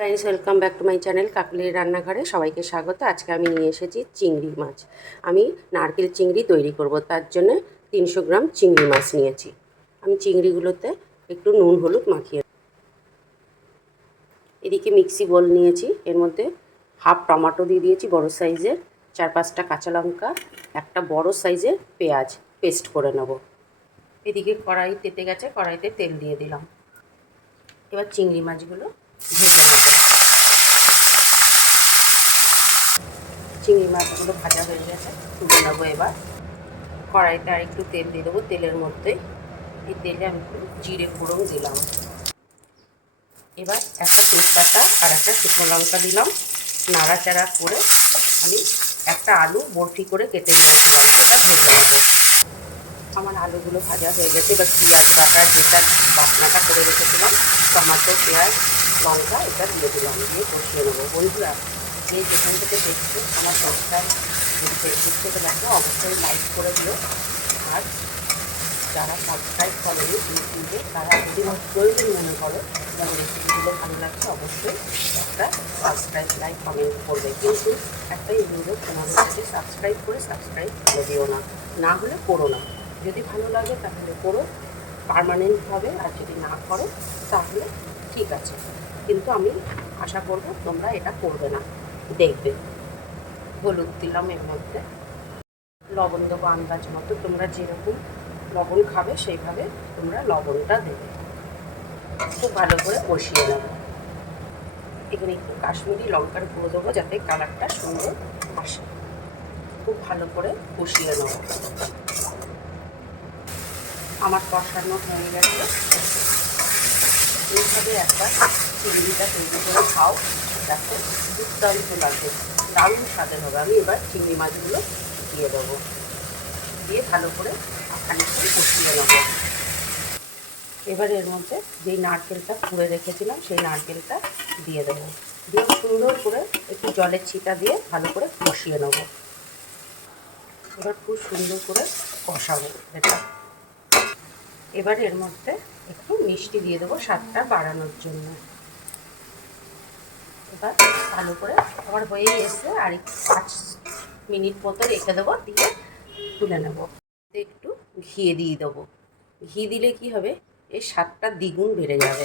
Guys, welcome back to my channel কাকলির রান্নাঘরে সবাইকে স্বাগত। আজকে আমি নিয়ে এসেছি চিংড়ি মাছ। আমি নারকেল চিংড়ি তৈরি করব, তার জন্য 300 গ্রাম চিংড়ি মাছ নিয়েছি। আমি চিংড়িগুলোতে একটু নুন হলুদ মাখিয়ে, এদিকে মিক্সি বোল নিয়েছি, এর মধ্যে হাফ টমেটো দিয়ে দিয়েছি বড় সাইজের, 4-5টা কাঁচা লঙ্কা, একটা বড় সাইজের পেঁয়াজ পেস্ট করে নেব। এদিকে কড়াই তেতে গেছে, কড়াইতে তেল দিয়ে দিলাম। এবার চিংড়ি মাছগুলো ভেজে নেব। চিংড়ি মাছগুলো ভাজা হয়ে গেছে, তুলে নেবো। এবার কড়াইতে আর একটু তেল দিয়ে দেবো। তেলের মধ্যে এই তেলে আমি একটু জিরে ফোড়ন দিলাম। এবার একটা তেজপাতা আর একটা শুকনো লঙ্কা দিলাম। নাড়াচাড়া করে আমি একটা আলু বরফি করে কেটে নিয়েছিলাম, সেটা ভেজে নেবো। আমার আলুগুলো ভাজা হয়ে গেছে। এবার পেঁয়াজ বাটার যেটা বাটনাটা করে রেখেছিলাম, টমাটো পেঁয়াজ লঙ্কা, এটা দিয়ে দিলাম, দিয়ে কষিয়ে নেবো। বন্ধুরা, যে যেখান থেকে দেখছে আমার দশটায় যদি ফেসবুক থেকে দেখো অবশ্যই লাইক করে দিও। আর যারা সাবস্ক্রাইব করেনি ইউটিউবে, তারা যদি প্রয়োজন মনে করো যেন রেসিপিগুলো ভালো লাগছে, অবশ্যই একটা সাবস্ক্রাইব লাইক কমেন্ট করবে। কিন্তু একটাই অনুরোধ তোমাদের কাছে, সাবস্ক্রাইব করে দিও না, না হলে করো না। যদি ভালো লাগে তাহলে করো পার্মানেন্টভাবে, আর যদি না করো তাহলে ঠিক আছে। কিন্তু আমি আশা করব তোমরা এটা করবে না, দেখবে। হলুদ দিলাম, এর মধ্যে লবণ দেবো আন্দাজ মতো। তোমরা যেরকম লবণ খাবে সেইভাবে তোমরা লবণটা দেবে। খুব ভালো করে কষিয়ে নেবো। এখানে একটু কাশ্মীরি লঙ্কার গুঁড়ো দেবো যাতে কালারটা সুন্দর আসে। খুব ভালো করে কষিয়ে নেবো। আমার কষানো হয়ে গেছে। এইভাবে একবার চিংড়িটা তৈরি করে খাও, দেখো দুর্দান্ত লাগবে, দারুণ স্বাদের হবে। আমি এবার চিংড়ি মাছগুলো দিয়ে দেবো, দিয়ে ভালো করে খানিকক্ষণ কষিয়ে নেবো। এবার এর মধ্যে যেই নারকেলটা কুড়ে রেখেছিলাম সেই নারকেলটা দিয়ে দেবো, দিয়ে সুন্দর করে একটু জলের ছিটা দিয়ে ভালো করে কষিয়ে নেব। এবার খুব সুন্দর করে কষাবো এটা। এবার এর মধ্যে একটু মিষ্টি দিয়ে দেবো স্বাদটা বাড়ানোর জন্য। এবার ভালো করে আবার হয়েই এসে আর 5 মিনিট মতো রেখে দেবো, দিয়ে তুলে নেব। একটু ঘি দিয়ে দেবো। ঘি দিলে কি হবে, এর স্বাদটা দ্বিগুণ বেড়ে যাবে।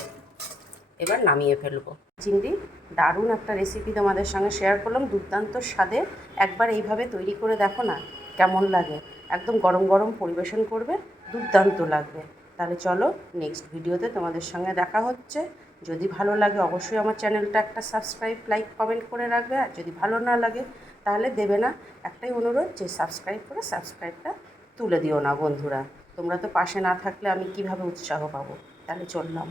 এবার নামিয়ে ফেলবো। চিংড়ি দারুণ একটা রেসিপি তোমাদের সঙ্গে শেয়ার করলাম, দুর্দান্ত স্বাদের। একবার এইভাবে তৈরি করে দেখো না কেমন লাগে। একদম গরম গরম পরিবেশন করবে, দুর্দান্ত লাগবে। তাহলে চলো, নেক্সট ভিডিওতে তোমাদের সঙ্গে দেখা হচ্ছে। যদি ভালো লাগে অবশ্যই আমার চ্যানেলটা একটা সাবস্ক্রাইব লাইক কমেন্ট করে রাখবে। আর যদি ভালো না লাগে তাহলে দেবে না। একটাই অনুরোধ, যে সাবস্ক্রাইব করে সাবস্ক্রাইবটা তুলে দিও না বন্ধুরা। তোমরা তো পাশে না থাকলে আমি কিভাবে উৎসাহ পাবো। তাহলে চললাম।